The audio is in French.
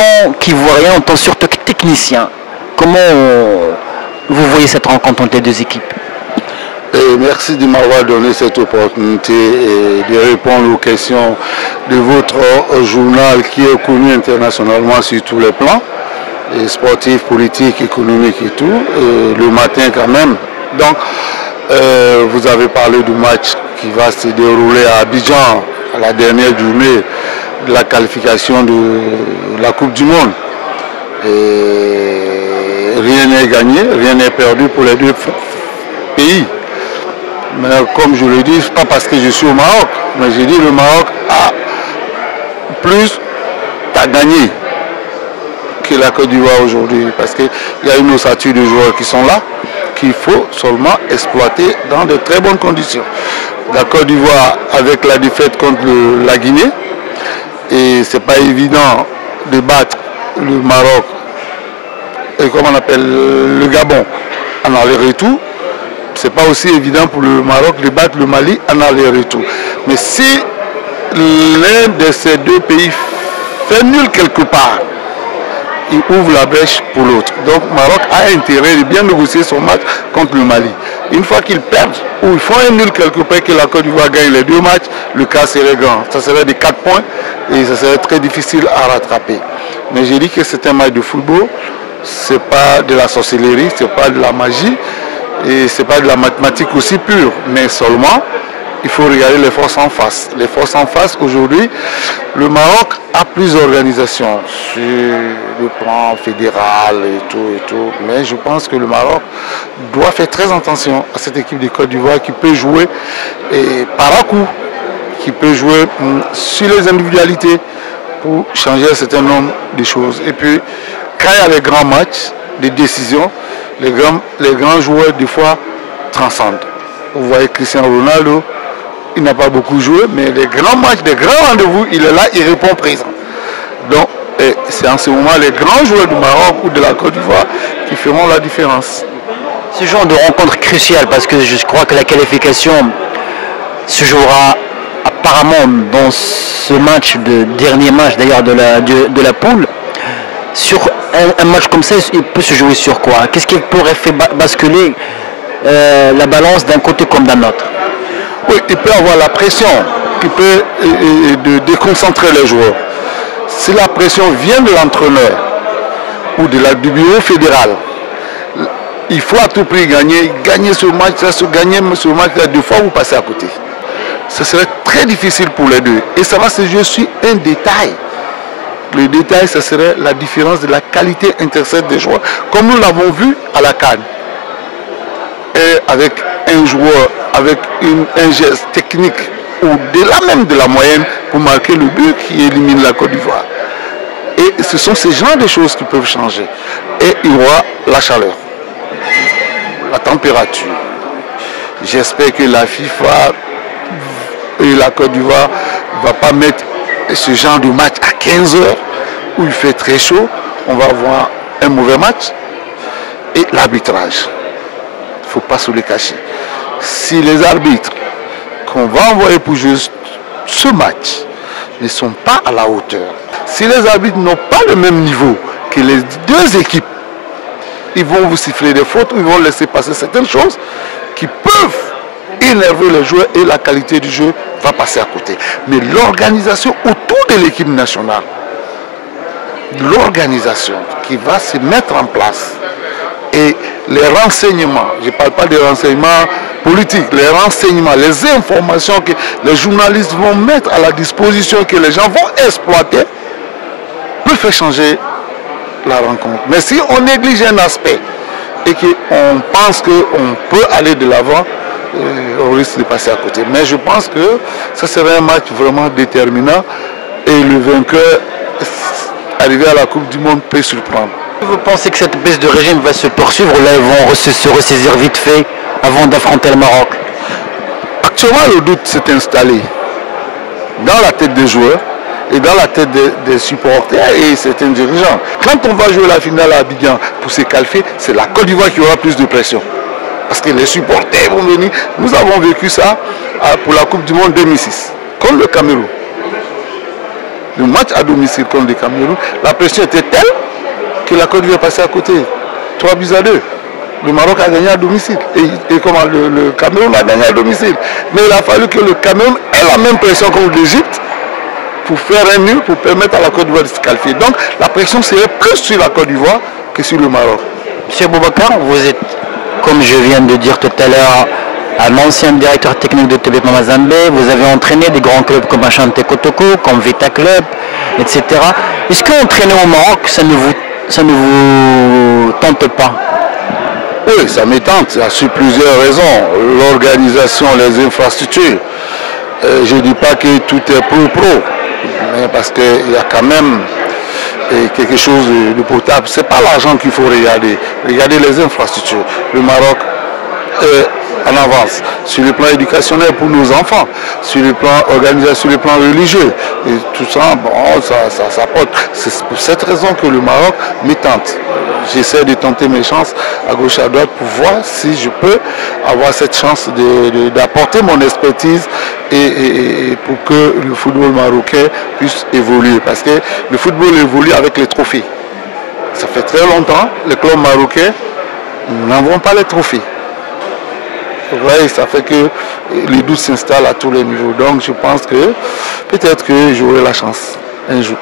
tant qu'Ivoirien, en tant surtout que technicien, comment vous voyez cette rencontre entre les deux équipes? Et merci de m'avoir donné cette opportunité de répondre aux questions de votre journal qui est connu internationalement sur tous les plans, sportifs, politiques, économiques et tout, le matin quand même. Donc, vous avez parlé du match qui va se dérouler à Abidjan, à la dernière journée de la qualification de la Coupe du Monde. Et rien n'est gagné, rien n'est perdu pour les deux pays. Mais comme je le dis, pas parce que je suis au Maroc, mais j'ai dit le Maroc a plus à gagner que la Côte d'Ivoire aujourd'hui, parce qu'il y a une ossature de joueurs qui sont là, qu'il faut seulement exploiter dans de très bonnes conditions. La Côte d'Ivoire avec la défaite contre la Guinée, et c'est pas évident de battre le Maroc, et comme on appelle le Gabon, en aller-retour. C'est pas aussi évident pour le Maroc de battre le Mali en aller-retour. Mais si l'un de ces deux pays fait nul quelque part, il ouvre la brèche pour l'autre. Donc le Maroc a intérêt de bien négocier son match contre le Mali. Une fois qu'ils perdent ou ils font un nul quelque part, que la Côte d'Ivoire gagne les deux matchs, le cas serait grand. Ça serait des 4 points et ça serait très difficile à rattraper. Mais j'ai dit que c'est un match de football, c'est pas de la sorcellerie, c'est pas de la magie. Et ce n'est pas de la mathématique aussi pure, mais seulement il faut regarder les forces en face. Les forces en face, aujourd'hui, le Maroc a plus d'organisations sur le plan fédéral et tout. Mais je pense que le Maroc doit faire très attention à cette équipe de Côte d'Ivoire qui peut jouer par à coup, qui peut jouer sur les individualités pour changer un certain nombre de choses. Et puis, quand il y a les grands matchs, les décisions, les grands joueurs, des fois, transcendent. Vous voyez Cristiano Ronaldo, il n'a pas beaucoup joué, mais les grands matchs, les grands rendez-vous, il est là, il répond présent. Donc, c'est en ce moment les grands joueurs du Maroc ou de la Côte d'Ivoire qui feront la différence. Ce genre de rencontre cruciale, parce que je crois que la qualification se jouera apparemment dans ce match, dernier match d'ailleurs de la poule. Sur un match comme ça, il peut se jouer sur quoi? Qu'est-ce qui pourrait faire basculer la balance d'un côté comme d'un autre? Oui, il peut avoir la pression qui peut déconcentrer les joueurs. Si la pression vient de l'entraîneur ou du bureau fédéral, il faut à tout prix gagner ce match-là, deux fois, vous passez à côté. Ce serait très difficile pour les deux. Et ça va se jouer sur un détail. Le détail, ce serait la différence de la qualité intercette des joueurs, comme nous l'avons vu à la CAN. Et avec un joueur, avec un geste technique, ou au-delà même de la moyenne, pour marquer le but qui élimine la Côte d'Ivoire. Et ce sont ces genres de choses qui peuvent changer. Et il y aura la chaleur, la température. J'espère que la FIFA et la Côte d'Ivoire ne vont pas mettre ce genre de match à 15 h où il fait très chaud, on va avoir un mauvais match. Et l'arbitrage, il ne faut pas se le cacher. Si les arbitres qu'on va envoyer pour jouer ce match ne sont pas à la hauteur, si les arbitres n'ont pas le même niveau que les deux équipes, ils vont vous siffler des fautes ou ils vont laisser passer certaines choses qui peuvent énerver les joueurs et la qualité du jeu va passer à côté. Mais l'organisation autour de l'équipe nationale, l'organisation qui va se mettre en place et les renseignements, je ne parle pas des renseignements politiques, les renseignements, les informations que les journalistes vont mettre à la disposition, que les gens vont exploiter, peut faire changer la rencontre. Mais si on néglige un aspect et qu'on pense qu'on peut aller de l'avant, on risque de passer à côté. Mais je pense que ça serait un match vraiment déterminant et le vainqueur arrivé à la Coupe du Monde peut surprendre. Vous pensez que cette baisse de régime va se poursuivre ou là ils vont se ressaisir vite fait avant d'affronter le Maroc? Actuellement, le doute s'est installé dans la tête des joueurs et dans la tête des supporters et certains dirigeants. Quand on va jouer la finale à Abidjan pour se qualifier, c'est la Côte d'Ivoire qui aura plus de pression. Parce que les supporters vont venir. Nous avons vécu ça pour la Coupe du Monde 2006, contre le Cameroun. le match à domicile contre le Cameroun, la pression était telle que la Côte d'Ivoire est passée à côté. 3-2. Le Maroc a gagné à domicile. Et comment le Cameroun a gagné à domicile. Mais il a fallu que le Cameroun ait la même pression contre l'Égypte pour faire un nul, pour permettre à la Côte d'Ivoire de se qualifier. Donc la pression serait plus sur la Côte d'Ivoire que sur le Maroc. Monsieur Boubacar, vous êtes, comme je viens de dire tout à l'heure, un ancien directeur technique de TP Mazembe. Vous avez entraîné des grands clubs comme Ashanti Kotoko, comme Vita Club, etc. Est-ce qu'entraîner au Maroc, ça ne vous tente pas? Oui, ça me tente, sur plusieurs raisons. L'organisation, les infrastructures. Je ne dis pas que tout est pro, mais parce qu'il y a quand même quelque chose de potable. Ce n'est pas l'argent qu'il faut regarder. Regardez les infrastructures. Le Maroc est en avance sur le plan éducationnel pour nos enfants, sur le plan organisation, sur le plan religieux. Et tout ça, bon, ça porte. C'est pour cette raison que le Maroc me tente. J'essaie de tenter mes chances à gauche et à droite pour voir si je peux avoir cette chance d'apporter mon expertise et pour que le football marocain puisse évoluer. Parce que le football évolue avec les trophées. Ça fait très longtemps, les clubs marocains n'avons pas les trophées. Ouais, ça fait que les doutes s'installent à tous les niveaux. Donc je pense que peut-être que j'aurai la chance un jour.